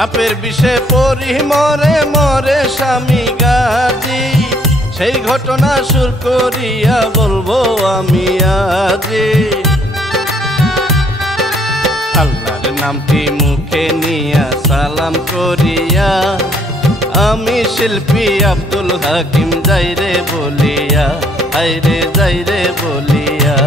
সাপের বিষে পরি মরে মরে স্বামী গাজী, সেই ঘটনা সুর করিয়া বলবো আমি আজি। আল্লাহর নামটি মুখে নিয়া সালাম করিয়া আমি শিল্পী আব্দুল হাকিম যাইরে বলিয়া, হায়রে যাইরে বলিয়া।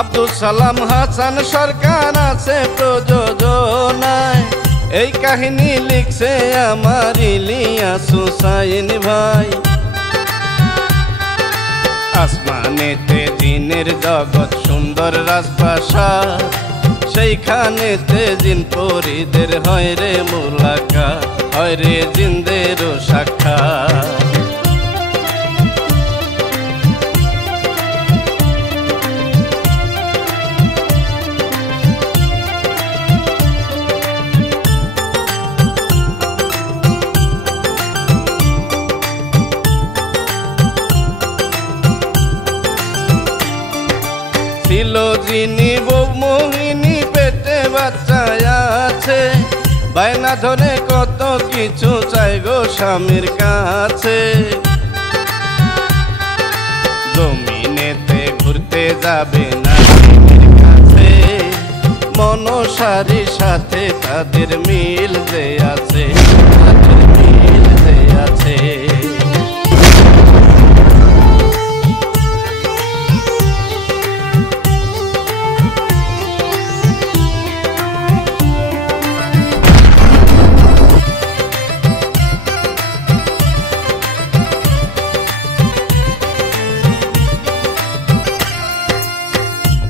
আব্দুল সালাম হাসান সরকার আছে প্রযোজনায়, এই কাহিনী লিখছে আমার ইলিয়াস হুসাইন ভাই। আসমানেতে জিনের জগৎ সুন্দর রাজপ্রাসাদ, সেইখানেতে জিন পরিদের হয় রে মুলাকাত, হয় রে জিনদেরও সাক্ষাৎ। ছিল যিনি বউ মোহিনী পেটে বাচ্চা আছে, বায়না ধরে কত কিছু চাই গো স্বামীর কাছে। জমিনেতে ঘুরতে যাবে না কাছে, মনসারীর সাথে তাদের মিল যে আছে, তাদের মিল যে আছে।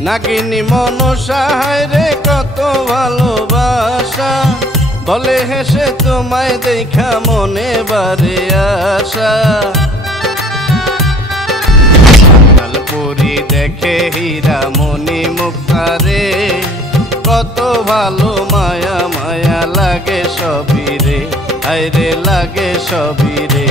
নাগিনী মনসা রে কত ভালোবাসা, বলে হেসে তোমায় দেখা মনে বারে আশা। লালপুরি দেখে হীরা মণি মুক্তারে, কত ভালো মায়া মায়া লাগে সবই রে, আইরে লাগে সবই রে।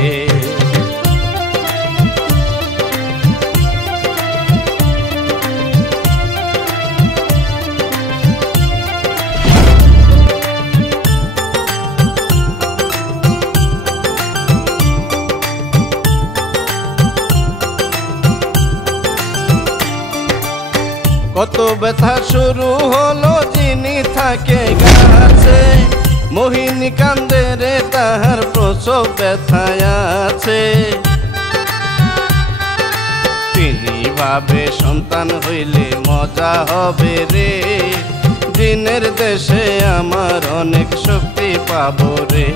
কত ব্যথা শুরু হলো যিনি থাকে গাছে, মোহিনী কান্দে রে তাহার প্রসব ব্যথায় আছে। তিনি ভাবে সন্তান হইলে মজা হবে রে, দিনের দেশে আমার অনেক শক্তি পাবো রে,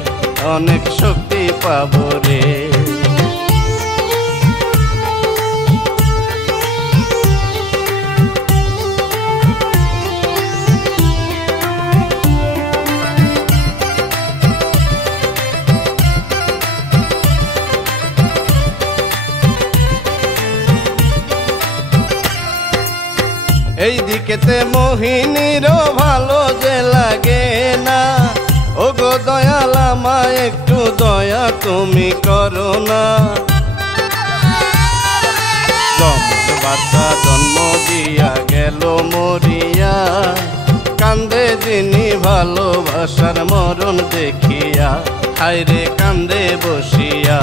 অনেক শক্তি পাবো রে। এই দিকেতে মোহিনীরও ভালো যে লাগে না, ও গো দয়াল আমায় একটু দয়া তুমি করো না। বাচ্চা জন্ম দিয়া গেল মরিয়া, কান্দে যিনি ভালোবাসার মরণ দেখিয়া, হায়রে কান্দে বসিয়া।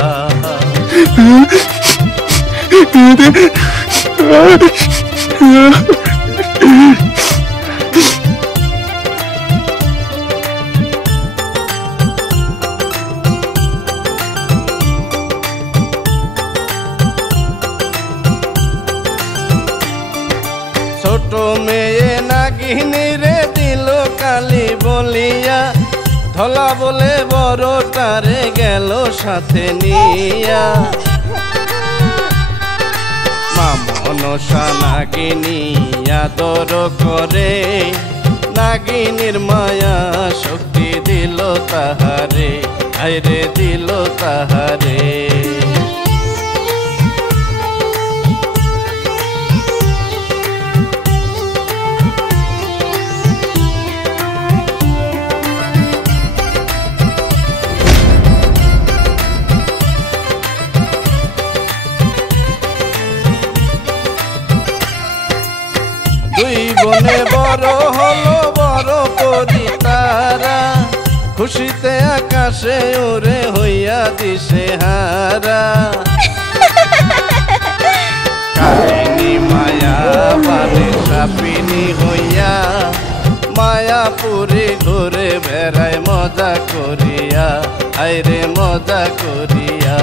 ছোট মেয়ে নাগিনী রে দিল কালি বলিয়া, ধলা বলে বড়টারে গেল সাথে নিয়া। মা মনসা নাগিনী আদর করে, নাগিনীর মায়া শক্তি দিল তাহারে, আইরে দিল তাহারে। জীবনে বড় হলো বড় করি তারা, খুশিতে আকাশে উড়ে হইয়া দিশে হারা। কাহিনী মায়া বানে সাপিনী হইয়া, মায়াপুরে ঘুরে বেড়ায় মজা করিয়া, আইরে মজা করিয়া।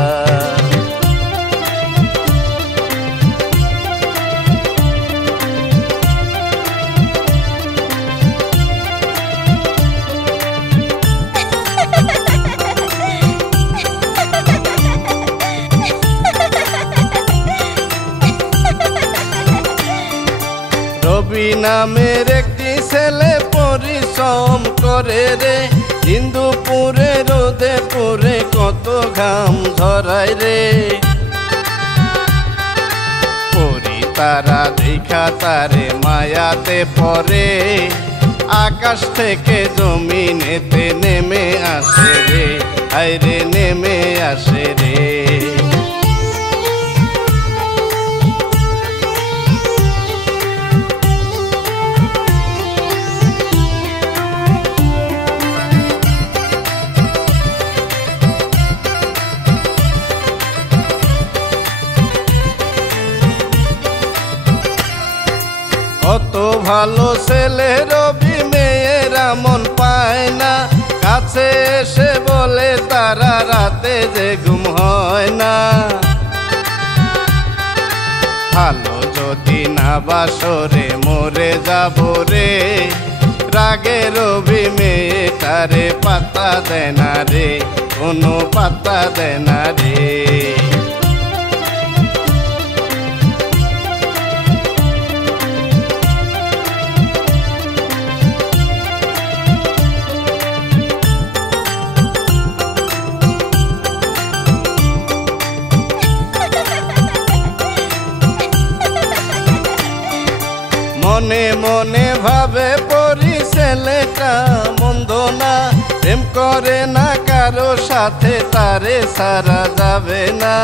রবি নামের একটি ছেলে পরিশ্রম করে রে, হিন্দুপুরে রোদে পুরে কত ঘাম ঝরায় রে। পরি তারা দেখা তারে মায়াতে পড়ে, আকাশ থেকে জমিনেতে নেমে আসে রে, আইরে নেমে আসে রে। কত ভালো ছেলে রবি মেয়েরা মন পায় না, কাছে এসে বলে তারা রাতে যে ঘুম হয় না। ভালো যদি না বাসরে মরে যাব রে, রাগে রবি মেয়েটারে পাত্তা দেয় না রে, কোনো পাত্তা দেয় না রে। মনে মনে ভাবে পরি ছেলেটা মন্দ না, প্রেম করে না কারো সাথে তারে সারা যাবে না।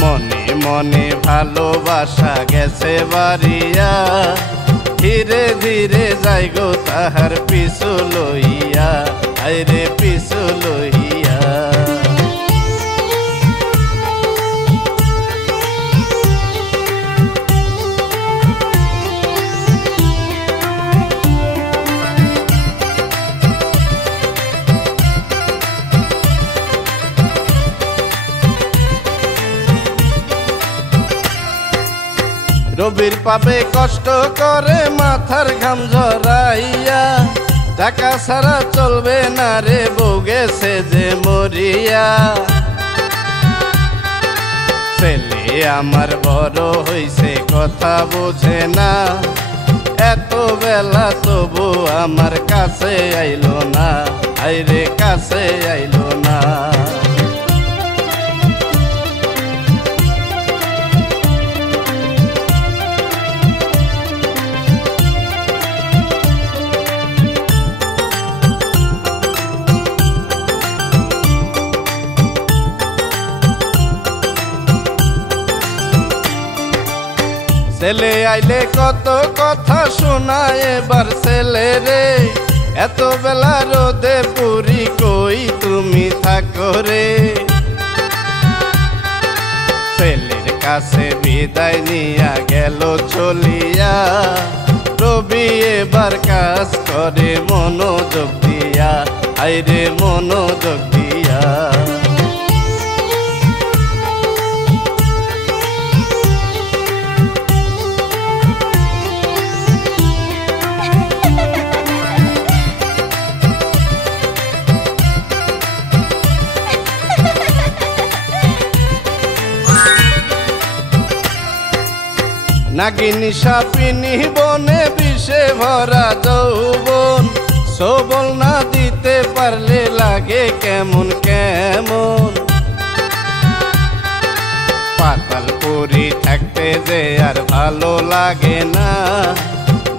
মনে মনে ভালোবাসা গেছে বাড়িয়া, ধীরে ধীরে যাই গো তাহার পিছু লইয়া, আইরে পিছু লইয়া। রবির পাবে কষ্ট করে মাথার ঘাম ঝরাইয়া, টাকা ছাড়া চলবে না রে বউ গেছে যে মরিয়া। ছেলে আমার বড় হইছে কথা বোঝে না, এত বেলা তবু আমার কাছে আইলো না, আইরে কাছে আইলো না। ছেলে আইলে কত কথা শোনায় এবার ছেলে রে, এত বেলা রোদে পুরি কই তুমি থাকো রে। ছেলের কাছে বিদায় নিয়া গেল চলিয়া, রবি এবার কাজ করে মনোযোগ দিয়া, আইরে মনোযোগ দিয়া। নাগিনী সাপিনী বনে বিষে ভরা যৌবন, সবল না দিতে পারলে লাগে কেমন কেমন। পাতালপুরি থাকতে যে আর ভালো লাগে না,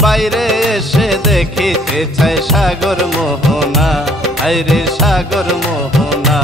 বাইরে এসে দেখিতে চাই সাগর মোহনা, আইরে সাগর মোহনা।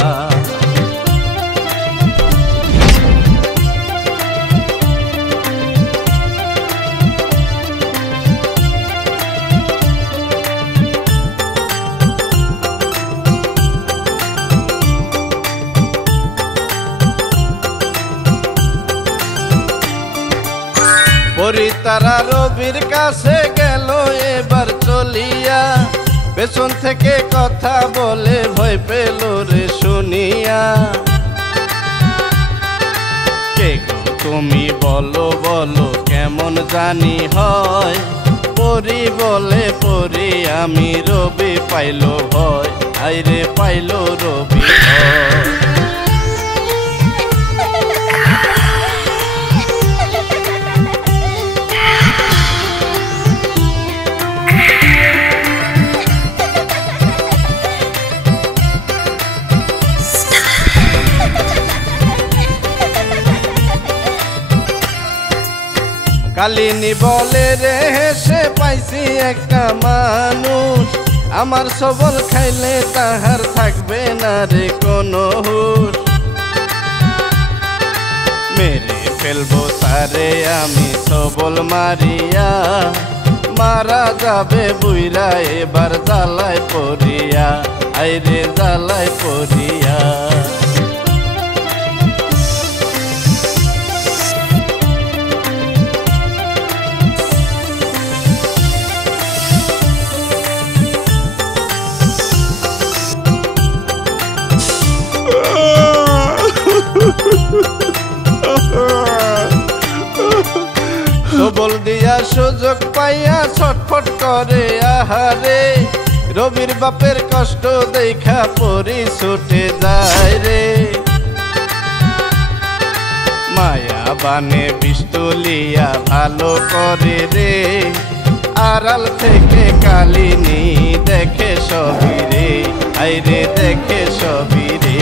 লোকটারা রবির কাছে গেল এবার চলিয়া, পেছন থেকে কথা বলে ভয় পেল রে শুনিয়া। কে গো তুমি বলো বলো কেমন জানি হয়, পরি বলে পরি আমি রবি পাইল ভয়, আইরে পাইল রবি ভয়। কালিনী বলে রে হেসে পাইছি একটা মানুষ, আমার সবল খাইলে তাহার থাকবে না রে কোনো হুশ। মেরে ফেলবো তারে আমি সবল মারিয়া, মারা যাবে বুইরা এবার জ্বালায় পড়িয়া, আইরে জ্বালায় পড়িয়া। সবল দিয়া সুযোগ পাইয়া ছটফট করে আহারে, রবির বাপের কষ্ট দেখা পরি ছুটে যায় রে। মায়া বানে বিষ্টুলিয়া ভালো করে রে, আড়াল থেকে কালিনী দেখে সবই রে, আইরে দেখে সবই রে।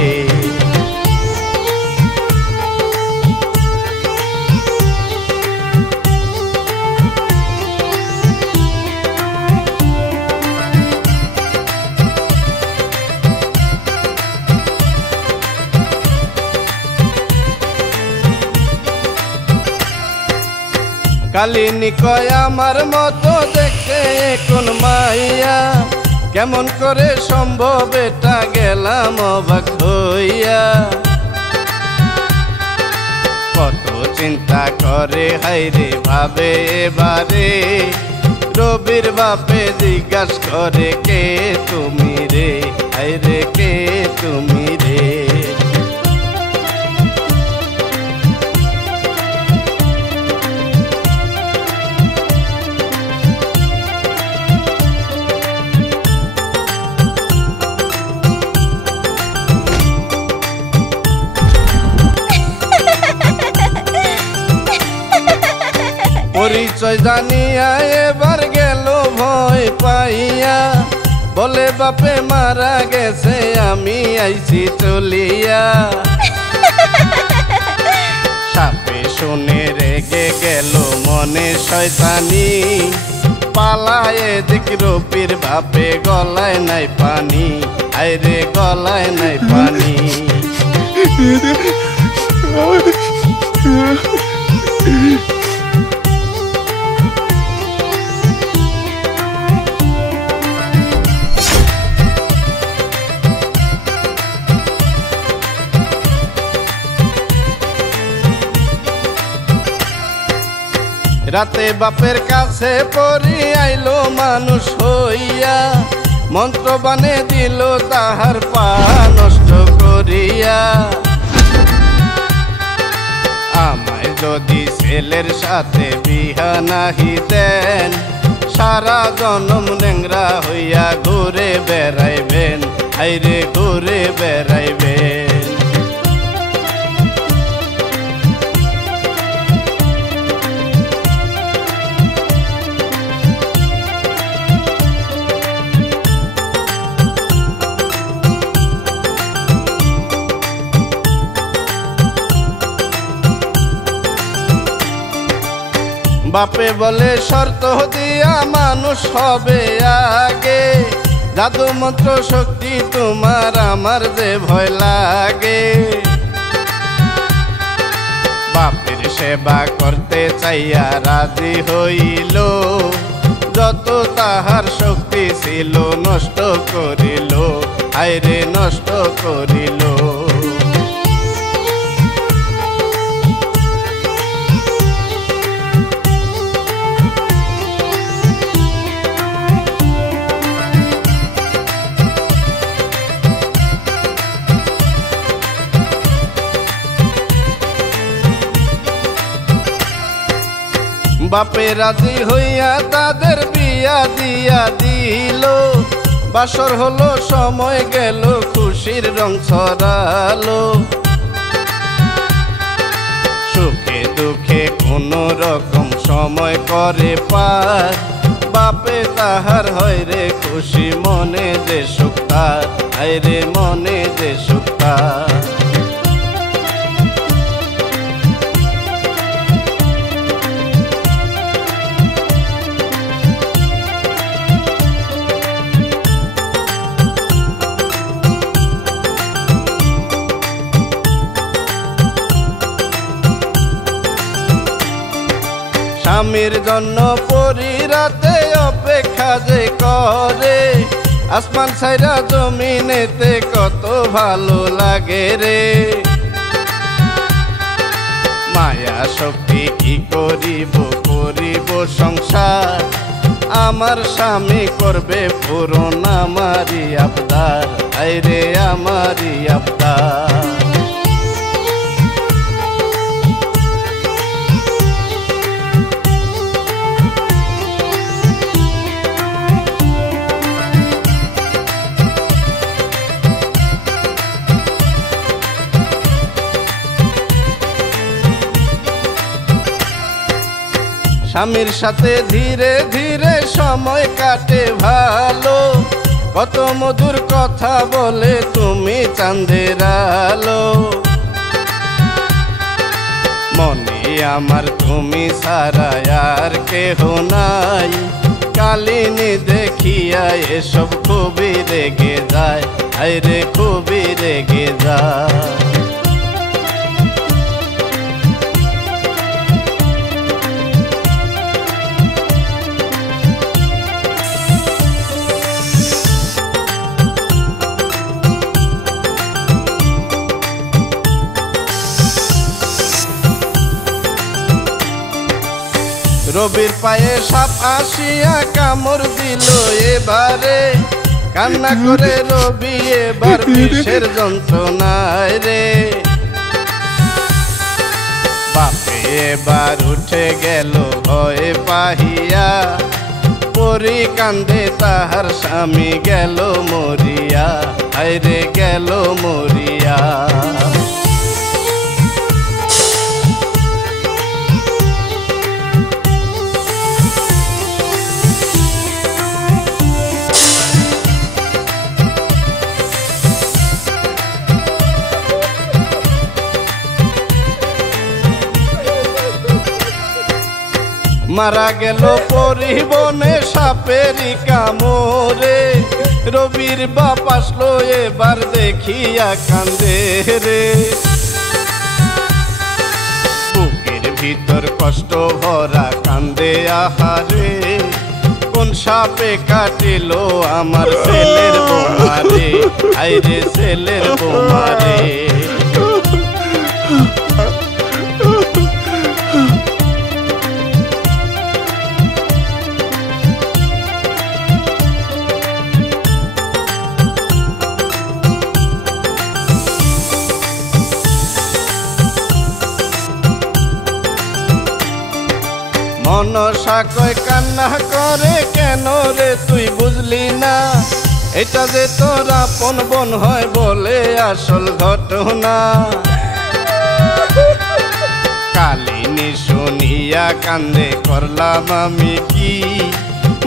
কালিনী কয় আমার মতো দেখতে কোন মাইয়া, কেমন করে সম্ভব এটা গেলাম অবাক হইয়া। কত চিন্তা করে হাইরে ভাবে এবারে, রবির বাপে জিজ্ঞাস করে কে তুমি রে, হাইরে কে তুমি রে। পরিচয় জানিয়া এবার গেল ভয় পাইয়া, বলে বাপে মারা গেছে আমি আইছি চলিয়া। সাপে শুনে রেগে গেল মনে শয়তানি, পালায় দিক রবির বাপে গলায় নাই পানি, আইরে গলায় নাই পানি। রাতে বাপের কাছে পরি আইলো মানুষ হইয়া, মন্ত্র বানে দিল তাহার পা নষ্ট করিয়া। আমায় যদি ছেলের সাথে বিহা নাহি দেন, সারা জনম ল্যাংরা হইয়া ঘুরে বেড়াইবেন, আইরে ঘুরে বেড়াইবেন। বাপে বলে শর্ত দিয়া মানুষ হবে আগে, জাদু মন্ত্র শক্তি তোমার আমার যে ভয় লাগে। বাপের সেবা করতে চাইয়া রাজি হইল, যত তাহার শক্তি ছিল নষ্ট করিল, আইরে নষ্ট করিল। বাপে রাজি হইয়া তাদের বিয়া দিয়া দিল। বাসর হলো সময় গেল খুশির রং ছড়ালো। সুখে দুঃখে কোনো রকম সময় করে পার। বাপে তাহার হয় রে খুশি মনে যে সুখ তার, আয় রে মনে যে সুখ তার। স্বামীর জন্য পরি রাতে অপেক্ষা যে করে, আসমান ছাইরা জমিনেতে কত ভালো লাগে রে। মায়া শক্তি কি করিব করিব সংসার, আমার স্বামী করবে পূরণ আমারই আবদার, আইরে আমারই আবদার। স্বামীর সাথে ধীরে ধীরে সময় কাটে ভালো, কত মধুর কথা বলে তুমি চাঁদের আলো। মনে আমার তুমি ছাড়া আর কেহ নাই, কালিনী দেখিয়া এসব খুবই রেগে যায়, আইরে খুবই রেগে যায়। রবির পায়ে সাপ আসিয়া কামড় দিল এবারে, কান্না করে রবি এবার বিষের যন্ত্রণায় রে। বাপে এবার উঠে গেল ভয়ে পাহিয়া, পরি কান্দে তাহার স্বামী গেল মরিয়া, আইরে গেল মরিয়া। মারা গেল পরিবনে সাপেরই কামড়ে, রবির বাপ আসলো এবার দেখিয়া কান্দে রে। বুকের ভিতর কষ্ট ভরা কান্দে আহারে, কোন সাপে কাটিল আমার ছেলের বোমারে, আইরে ছেলের বোমারে। মনসা কয় কান্না করে কেন রে তুই বুঝলি না, এটা যে তোর আপন বোন হয় বলে আসল ঘটনা। কালিনী শুনিয়া কান্দে করলাম আমি কি,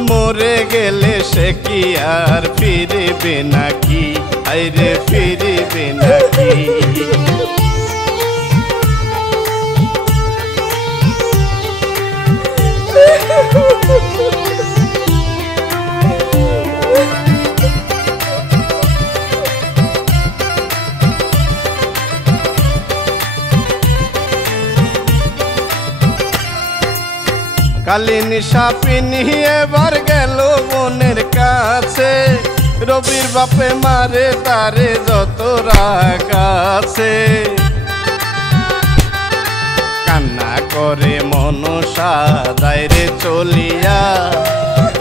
মরে গেলে সে কি আর ফিরিবে নাকি, আইরে ফিরিবে নাকি। কালিনী সাপিনী এবার গেল বোনের কাছে, রবির বাপে মারে তারে যত রাগ আছে। কান্না করে মনসা দায়রে চলিয়া,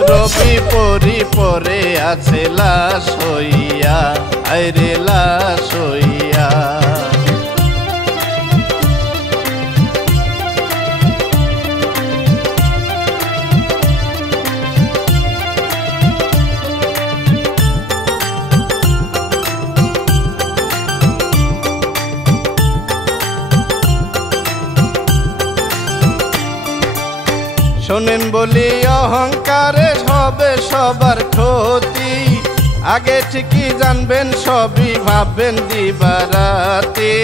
রবি পরি পরে আছে লাশ হইয়া, আইরে লাশ হইয়া। শোনেন বলি অহংকারে হবে সবার ক্ষতি, আগে ঠিকই জানবেন সবই ভাববেন দিবারাতি।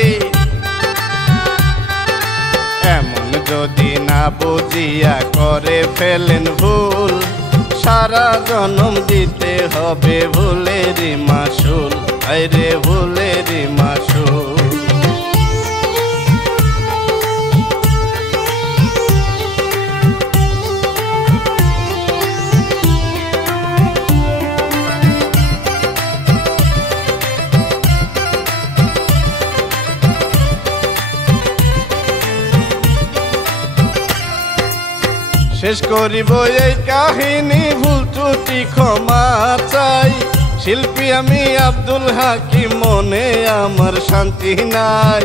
এমন যদি না বুঝিয়া করে ফেলেন ভুল, সারা জনম দিতে হবে ভুলেরই মাসুল, আইরে ভুলেরই মাসুল। শেষ করিব এই কাহিনী, ভুল ত্রুটি ক্ষমা চাই। শিল্পী আমি আব্দুল হাকিম, মনে আমার শান্তি নাই।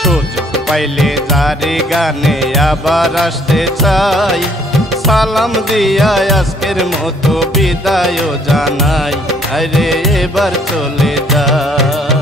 সুযোগ পাইলে যারি গানে আবার আসতে চাই, সালাম দিয়া আজকের মতো বিদায় জানাই, আরে এবার চলে যাই।